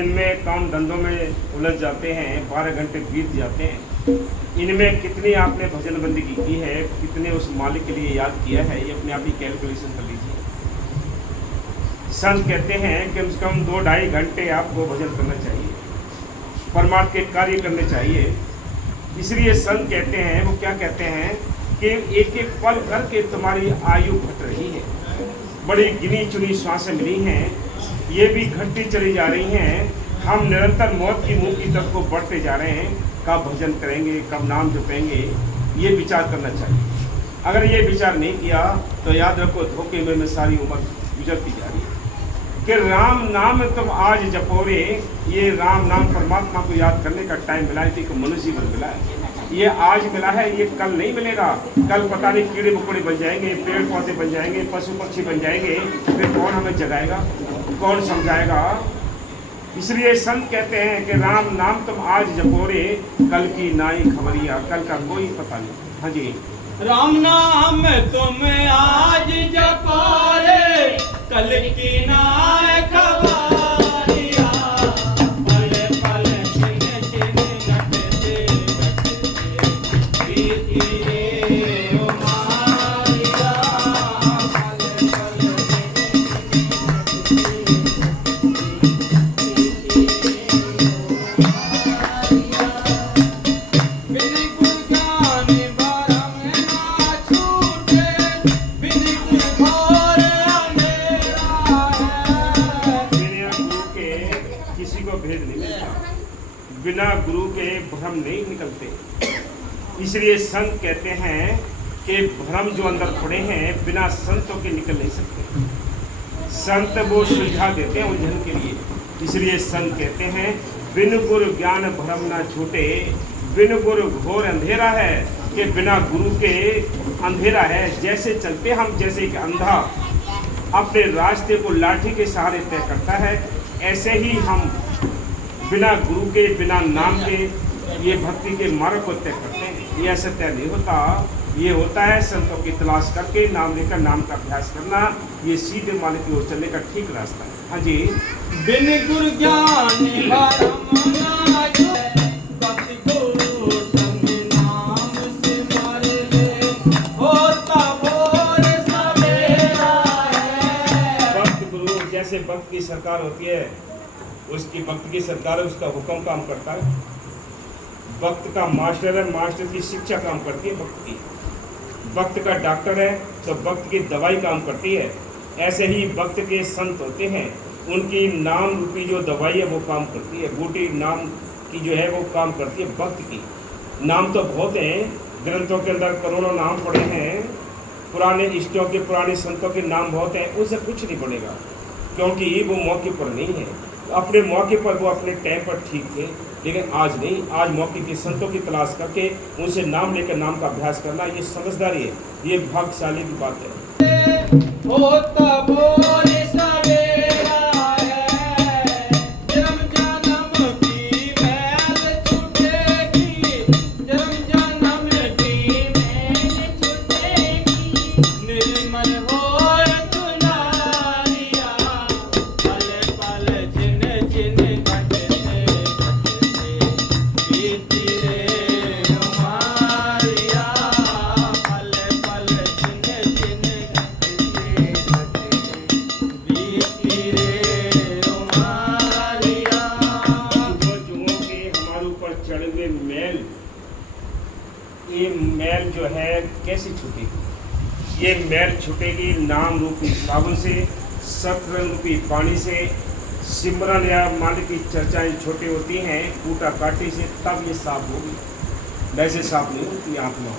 दिन में काम धंधों में उलझ जाते हैं, 12 घंटे बीत जाते हैं। इनमें कितनी आपने भजन बंदगी की है, कितने उस मालिक के लिए याद किया है, ये अपने आप ही कैलकुलेशन कर लीजिए। संत कहते हैं कि कम से कम 2-2.5 घंटे आपको भजन करना चाहिए, परमात्मा के कार्य करने चाहिए। इसलिए संत कहते हैं, वो क्या कहते हैं कि एक एक पल करके तुम्हारी आयु घट रही है, बड़ी गिनी चुनी श्वासें मिली हैं, ये भी घटती चली जा रही हैं। हम निरंतर मौत की मुंह की तरफ को बढ़ते जा रहे हैं। कब भजन करेंगे, कब नाम जपेंगे, ये विचार करना चाहिए। अगर ये विचार नहीं किया तो याद रखो धोखे में सारी उम्र गुजरती जा रही है। कि राम नाम तुम आज जपो रे, ये राम नाम परमात्मा को याद करने का टाइम मिला है, कि मनुष्य जीवन मिला है, ये आज मिला है, ये कल नहीं मिलेगा। कल पता नहीं कीड़े मकोड़े बन जाएंगे, पेड़ पौधे बन जाएंगे, पशु पक्षी बन जाएंगे, फिर कौन हमें जगाएगा, कौन समझाएगा। इसलिए संत कहते हैं कि राम नाम तुम आज जपो रे, कल की नाई खबरिया, कल का कोई पता नहीं। हाँ जी, राम नाम तुम आज जपो रे, कल की नाई खबरिया, पल पल छिन छिन घटते घटते बीती रे ओ मारिया, पल पल बिना गुरु के भ्रम नहीं निकलते। इसलिए संत कहते हैं कि भ्रम जो अंदर पड़े हैं बिना संतों के निकल नहीं सकते। संत वो सुलझा देते हैं उलझन के लिए। इसलिए संत कहते हैं बिन गुरु ज्ञान भ्रम ना छूटे, बिन गुरु घोर अंधेरा है, कि बिना गुरु के अंधेरा है। जैसे चलते हम, जैसे एक अंधा अपने रास्ते को लाठी के सहारे तय करता है, ऐसे ही हम बिना गुरु के, बिना नाम के, ये भक्ति के मार्ग को तय करते हैं। ये ऐसे तय नहीं होता, ये होता है संतों की तलाश करके नाम लेकर नाम का अभ्यास करना। ये सीधे मालिक की ओर चलने का ठीक रास्ता है। हाँ जी, बिन गुरु ज्ञान भरम ना छूटे, भक्ति गुरु संग नाम सिमर ले, होता भोर सवेरा है। भक्त गुरु जैसे भक्त की सरकार होती है, उसकी भक्त की सरकार है, उसका हुक्म काम करता है। भक्त का मास्टर है, मास्टर की शिक्षा काम करती है भक्त की। भक्त का डॉक्टर है तो भक्त की दवाई काम करती है। ऐसे ही भक्त के संत होते हैं, उनकी नाम रूपी जो दवाई है वो काम करती है। बूटी नाम की जो है वो काम करती है भक्त की। नाम तो बहुत हैं, ग्रंथों के अंदर करोड़ों नाम पड़े हैं, पुराने इष्टों के, पुराने संतों के नाम बहुत हैं, उससे कुछ नहीं बनेगा, क्योंकि वो मौके पर नहीं है। अपने मौके पर वो अपने टाइम पर ठीक थे, लेकिन आज नहीं। आज मौके के संतों की तलाश करके उनसे नाम लेकर नाम का अभ्यास करना, ये समझदारी है, ये भाग्यशाली की बात है। होता भोर सवेरा है, जन्म जन्म की मैल छूटेगी, जन्म जन्म की मैल छूटेगी, निर्मल होर दुलारिया, पल पल छिन छिन घटते घटते बीती रे ओ मारिया, पल पल छिन छिन घटते घटते बीती रे ओ मारिया। जुओं के हमारे ऊपर चढ़े हुए मैल, ये मैल जो है कैसे छूटेगी? ये मैल छूटेगी नाम रूपी साबुन से, सतरंग रूपी पानी से। सिमरन या मालिक की चर्चाएं छोटी होती हैं कूटा काटी से, तब ये साफ होगी। वैसे साफ नहीं होती आत्मा।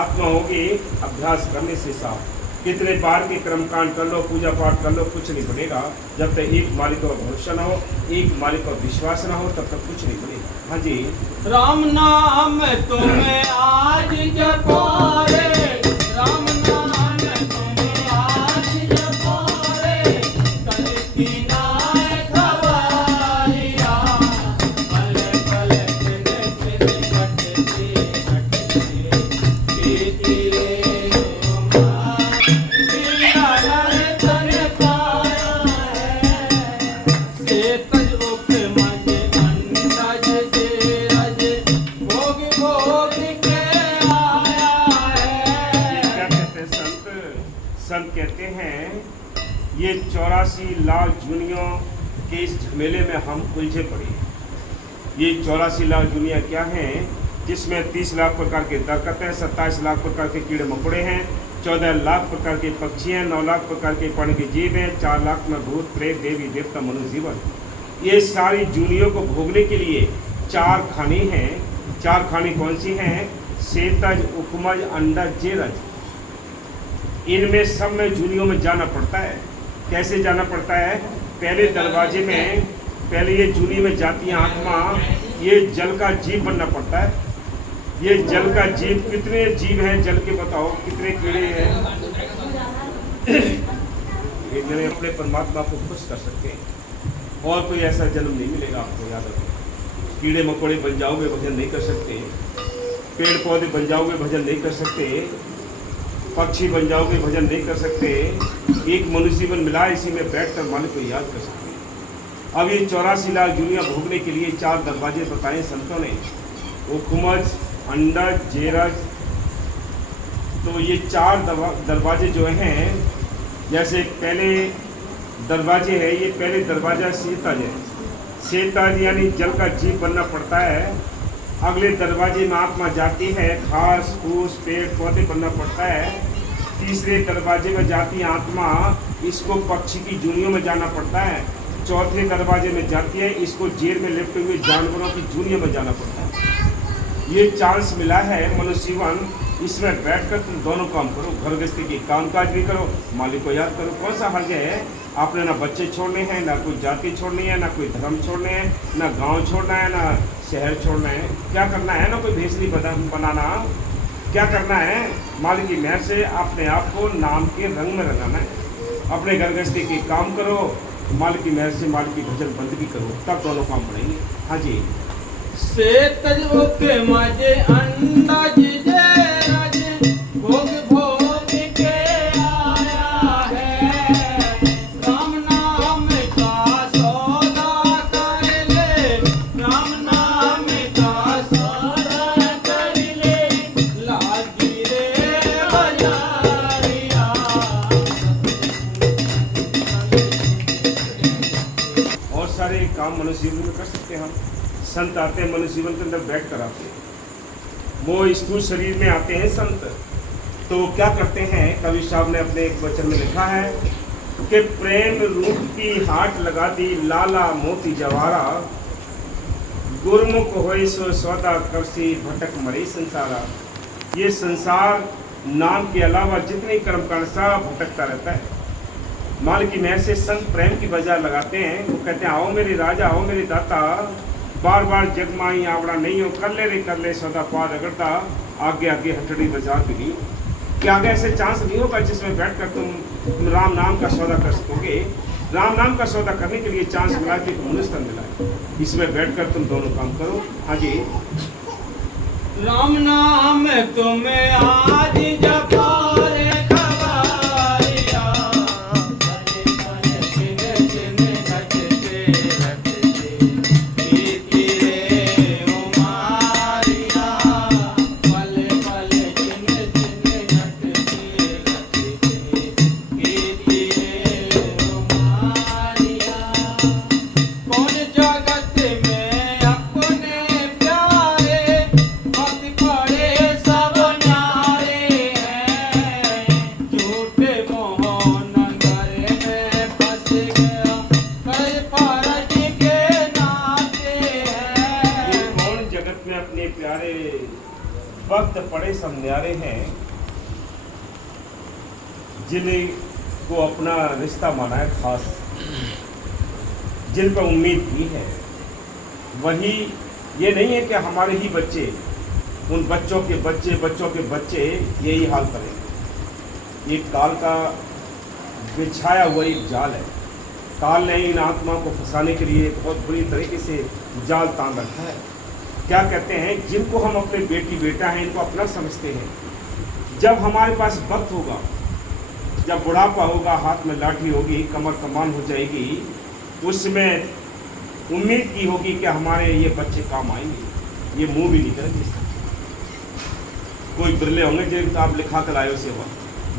आत्मा होगी अभ्यास करने से साफ। कितने बार के कर्मकांड कर लो, पूजा पाठ कर लो, कुछ नहीं बनेगा जब तक एक मालिक का भरोसा ना हो, एक मालिक का विश्वास ना हो, तब तक कुछ नहीं बनेगा। हाँ जी, राम नाम तुम्हें आज जपो रे, राम नाम तुम्हें आज जपो रे, कल की नाई खबरिया, पल पल छिन छिन घटते घटते बीती रे ओ मारिया, तन पाया है, से तज उप भोग के आया है। क्या कहते हैं संत कहते हैं ये 84 लाख जूनियों के इस झमेले में हम उलझे पड़े। ये 84 लाख जूनिया क्या हैं, जिसमें 30 लाख प्रकार के दरकत हैं, 27 लाख प्रकार के कीड़े मकोड़े हैं, 14 लाख प्रकार के पक्षी हैं, 9 लाख प्रकार के पर्ण के जीव हैं, 4 लाख में भूत प्रेत देवी देवता मनुष्य जीवन। ये सारी जूनियों को भोगने के लिए 4 खानी हैं। 4 खानी कौन सी हैं? सेतज, उपमज, अंडज, जेरज। इनमें सब में जूनियों में जाना पड़ता है। कैसे जाना पड़ता है? पहले दरवाजे में, पहले ये जूनी में जाती है आत्मा, ये जल का जीव बनना पड़ता है। ये जल का जीव, कितने जीव हैं जल के बताओ, कितने कीड़े हैं? एक जने अपने परमात्मा को खुश कर सकते हैं, और कोई ऐसा जन्म नहीं मिलेगा आपको, याद रखो। कीड़े मकोड़े बन जाओगे भजन नहीं कर सकते, पेड़ पौधे बन जाओगे भजन नहीं कर सकते, पक्षी बन जाओगे भजन नहीं कर सकते। एक मनुष्य जीवन मिला, इसी में बैठकर मालिक को याद कर सकते हैं। अब ये 84 लाख दुनिया भोगने के लिए 4 दरवाजे बताए संतों ने, उपमज, अंडज, जेरज। तो ये 4 दरवाजे जो हैं, जैसे पहले दरवाजे है, ये पहले दरवाजा सेतज है। सेतज यानी जल का जीव बनना पड़ता है। अगले दरवाजे में आत्मा जाती है, घास फूस पेड़ पौधे बनना पड़ता है। तीसरे दरवाजे में जाती है आत्मा, इसको पक्षी की जूनियों में जाना पड़ता है। चौथे दरवाजे में जाती है, इसको जेल में लिपटे हुए जानवरों की जूनियों में जाना पड़ता है। ये चांस मिला है मनुष्य जीवन, इसमें बैठकर तुम दोनों काम करो, घर गृहस्थी के कामकाज भी करो, मालिक को याद करो। कौन सा हर्ज है? आपने ना बच्चे छोड़ने हैं, ना कोई जाति छोड़नी है, ना कोई धर्म छोड़ने हैं, ना गांव छोड़ना है, ना शहर छोड़ना है। क्या करना है? ना कोई भेसली बनाना। क्या करना है? मालिक की मेहर से अपने आप को नाम के रंग में रंगाना है। अपने घर गृहस्थी के काम करो, मालिक की मेहर से मालिक की भजन बंदगी करो, तब दोनों काम बढ़ेंगे। हाँ जी। सेतज के मजे अंडज जेरज भोग भोग के आया है। राम नाम का सौदा कर ले, राम नाम का सौदा कर ले, लागी रे बजारिया। और सारे काम मनुष्य जीवन में कर सकते हैं हम। संत आते हैं मनुष्य जीवन के अंदर बैठ कर आते हैं, वो स्थूल शरीर में आते हैं संत। तो क्या करते हैं? कवि साहब ने अपने एक वचन में लिखा है कि प्रेम रूप की हाट लगा दी लाला मोती जवारा, गुरमुख होए सो सौदा करसी भटक मरे संसारा। ये संसार नाम के अलावा जितने कर्म कांड सब भटकता रहता है। मालिक की मेहर से संत प्रेम की बाजार लगाते हैं। वो कहते हैं, आओ मेरे राजा, आओ मेरे दाता, बार बार जगमाई आवड़ा नहीं हो, कर ले सौदा पार रगड़ता, आगे आगे हथड़ी बाजार भी। क्या आगे ऐसे चांस नहीं होगा जिसमें बैठकर तुम राम नाम का सौदा कर सकोगे? राम नाम का सौदा करने के लिए चांस मिला कि मनुष्य मिला है, इसमें बैठकर तुम दोनों काम करो। हाँ जी। राम नाम तुम्हें आज जपारे खबारिया, चिन चिन रटते रटते बीती रे उमारिया, पल पल चिन चिन रटते रटते बीती रे उमारिया। कौन जगत में अपने प्यारे भक्त पड़े सब न्यारे हैं, झूठे मोह नगर में फंस गया, कर फर्ज के नाते हैं। ये कौन जगत में अपने प्यारे भक्त पड़े सब न्यारे हैं, जिनको अपना रिश्ता माना है खास, जिन पर उम्मीद की है, वही। ये नहीं है कि हमारे ही बच्चे, उन बच्चों के बच्चे यही हाल करेंगे। ये काल का बिछाया हुआ एक जाल है। काल ने इन आत्माओं को फंसाने के लिए बहुत बुरी तरीके से जाल तान रखा है। क्या कहते हैं? जिनको हम अपने बेटी बेटा हैं, इनको अपना समझते हैं, जब हमारे पास वक्त होगा, जब बुढ़ापा होगा, हाथ में लाठी होगी, कमर कमान हो जाएगी, उसमें उम्मीद की होगी कि हमारे ये बच्चे काम आएंगे, ये मुंह भी नहीं करेंगे। कोई बिरले होंगे जिनको आप लिखा कर लाए हो सेवा,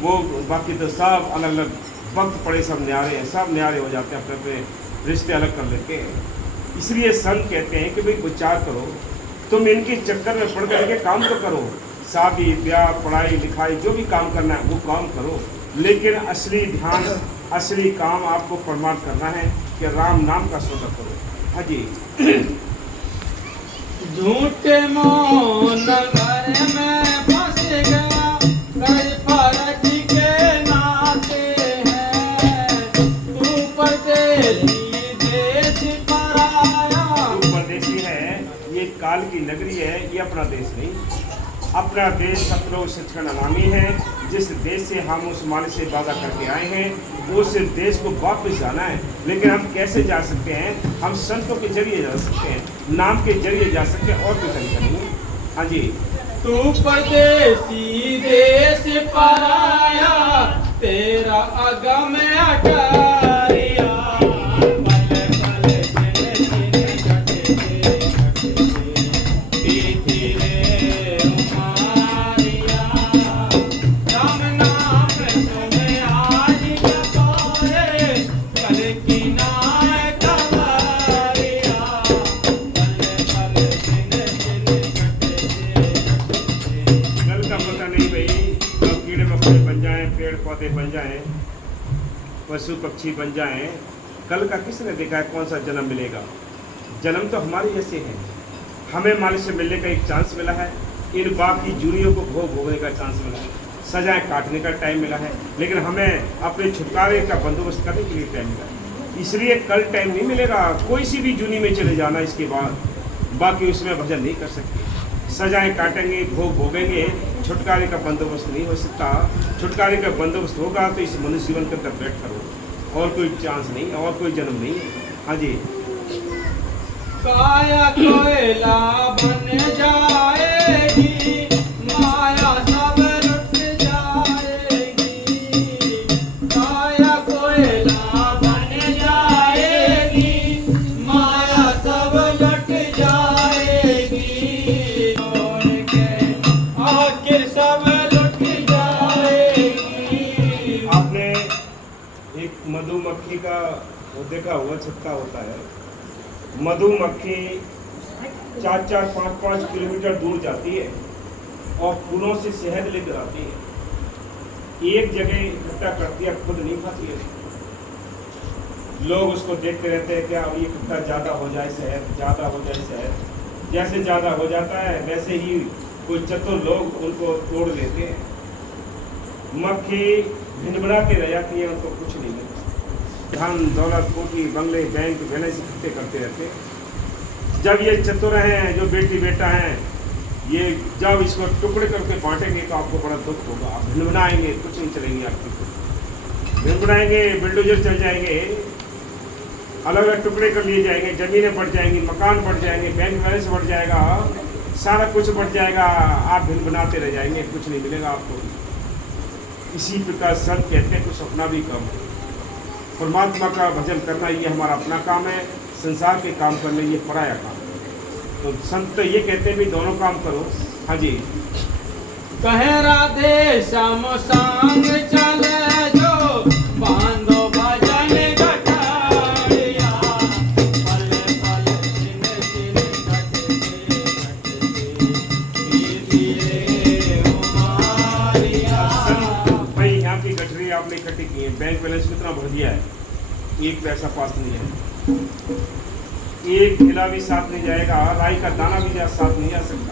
वो बाकी तो सब अलग अलग वक्त पड़े, सब न्यारे हैं, सब न्यारे हो जाते हैं, अपने अपने रिश्ते अलग कर लेते हैं। इसलिए संत कहते हैं कि भाई विचार करो, तुम इनके चक्कर में पड़ करके काम तो करो, शादी ब्याह पढ़ाई लिखाई जो भी काम करना है वो काम करो, लेकिन असली ध्यान असली काम आपको परमार्थ करना है कि राम नाम का सौदा करो। हाँ जी। झूठे मौन घर में फंस गया, कर फर्ज के नाते हैं, तू परदेसी देश पर आया। तू परदेसी है, ये काल की नगरी है, ये अपना देश नहीं। अपना देश सतलोक सचखंड अनामी है, जिस देश से हम उस मालिक से वादा करके आए हैं उस देश को वापस जाना है। लेकिन हम कैसे जा सकते हैं? हम संतों के जरिए जा सकते हैं, नाम के जरिए जा सकते हैं, और कोई तरीका नहीं है। हाँ जी। तू परदेसी देश पर आया, तेरा अगम अटारिया, पल पल जिन जिन घटते बीती रे उमारिया, राम नाम तुम्हें आज जपोरे, कल की नाय कवारिया, पल पल जिन जिन घटते। कल का पता नहीं भाई, कब कीड़े मकोड़े बन जाएं, पेड़ पौधे बन जाएं, पशु पक्षी बन जाएं, कल का किसने देखा है कौन सा जन्म मिलेगा? जन्म तो हमारे जैसे है, हमें मालिक से मिलने का एक चांस मिला है, इन बाकी जूनियों को भोग भोगने का चांस मिला है, सजाएं काटने का टाइम मिला है, लेकिन हमें अपने छुटकारे का बंदोबस्त करने के लिए टाइम मिला है। इसलिए कल टाइम नहीं मिलेगा, कोई सी भी जूनी में चले जाना इसके बाद, बाकी उसमें भजन नहीं कर सकते। सजाएं काटेंगे, भोग भोगेंगे, छुटकारे का बंदोबस्त नहीं हो सकता। छुटकारे का बंदोबस्त होगा तो इस मनुष्य जीवन के अंदर बैठ करो, और कोई चांस नहीं, और कोई जन्म नहीं है। हाँ जी। काया कोयला बन जाएगी, माया सब लुट जाएगी, काया कोयला बन जाएगी, माया सब लुट जाएगी, आखिर सब लुट जाएगी। आपने एक मधुमक्खी का वो देखा हुआ छत्ता होता है, मधुमक्खी 4-4, 5-5 किलोमीटर दूर जाती है और फूलों से शहद लेकर आती है, एक जगह इकट्ठा करती है, खुद नहीं खाती है। लोग उसको देखते रहते हैं, क्या ये इकट्ठा ज़्यादा हो जाए शहद, ज़्यादा हो जाए शहद। जैसे ज़्यादा हो जाता है वैसे ही कोई चतुर लोग उनको तोड़ लेते हैं। मक्खी भिनभिना के रह जाती है, उनको कुछ नहीं मिलता। धन दौलत कोठी बंगले बैंक बैलेंस इकट्ठे करते रहते हैं। जब ये चतुर हैं, जो बेटी बेटा हैं, ये जब इसको टुकड़े करके बांटेंगे तो आपको बड़ा दुख होगा। आप भिनभिनाएंगे, कुछ नहीं चलेंगे आपकी, भिनभिनाएंगे, बिल्डोजर चल जाएंगे, अलग अलग टुकड़े कर लिए जाएंगे, ज़मीनें बढ़ जाएंगी, मकान बढ़ जाएंगे, बैंक बैलेंस बढ़ जाएगा, सारा कुछ बढ़ जाएगा, आप भिनभिनाते रह जाएंगे, कुछ नहीं मिलेगा आपको। इसी प्रकार संत कहते हैं कुछ अपना भी काम है, परमात्मा का भजन करना ये हमारा अपना काम है, संसार के काम करना ये पराया काम है। तो संत तो ये कहते हैं भी दोनों काम करो। हाँ जी। कहे राधे श्याम संग चले जो, बांधो भजन गठारिया, पल पल जिन जिन घटते बीती रे उमारिया। भाई यहाँ की गठरी आपने इकट्ठी की है, बैंक बैलेंस कितना भर दिया है, एक पैसा पास नहीं है, एक किला भी साथ नहीं जाएगा, राई का दाना भी साथ नहीं जा सकता।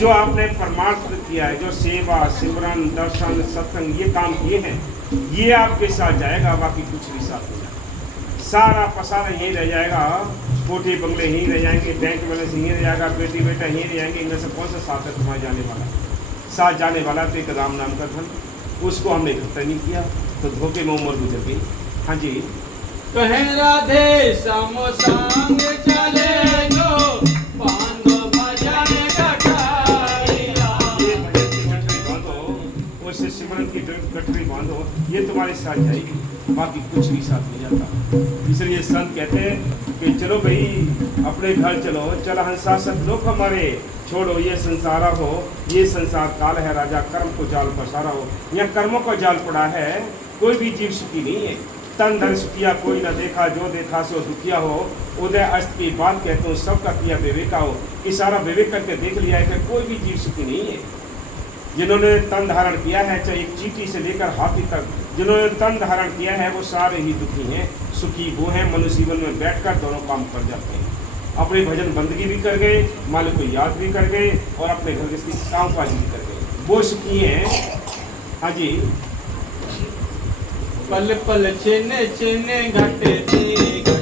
जो आपने परमार्थ किया है, जो सेवा सिमरन दर्शन सत्संग ये काम किए हैं, ये आपके साथ जाएगा, बाकी कुछ भी साथ नहीं जाएगा। सारा पसारा यहीं रह जाएगा, कोठी बंगले यहीं रह जाएंगे, बैंक बैलेंस यहीं रह जाएगा, बेटी बेटा यहीं रह जाएंगे। इनमें से कौन सा साथ है तुम्हारे जाने वाला? साथ जाने वाला तो एक राम नाम का धन, उसको हमने इकट्ठा नहीं किया तो धोखे में उम्र गुजर गई। हाँ जी। कहे राधे श्याम संग चले जो, बांधो भजन गठारिया। ये भजन की गठरी बांधो, उस सिमरन की गठरी बांधो, ये तुम्हारे साथ जाएगी। बाकी कुछ नहीं साथ में जाता। इसलिए संत कहते हैं कि चलो भाई अपने घर चलो, चल हंसा सतलोक हमारे, छोड़ो ये संसारा हो, ये संसार काल है राजा, कर्म को जाल पसारा हो। यहाँ कर्मों का जाल पड़ा है, कोई भी जीव सुखी नहीं है। तन धन सुखिया कोई न देखा, जो देखा सो दुखिया हो। उदय अस्त की बात कहते हो, सबका किया विवेका हो। कि सारा विवेक करके देख लिया है कि कोई भी जीव सुखी नहीं है। जिन्होंने तन धारण किया है, चाहे एक चींटी से लेकर हाथी तक, जिन्होंने तन धारण किया है वो सारे ही दुखी हैं। सुखी वो हैं मनुष्य जीवन में बैठकर दोनों काम कर जाते हैं। अपने भजन बंदगी भी कर गए, मालिक को याद भी कर गए, और अपने घर के काम काज भी कर गए, वो सुखी हैं। हाँ जी, पल पल छिन छिन घट देगा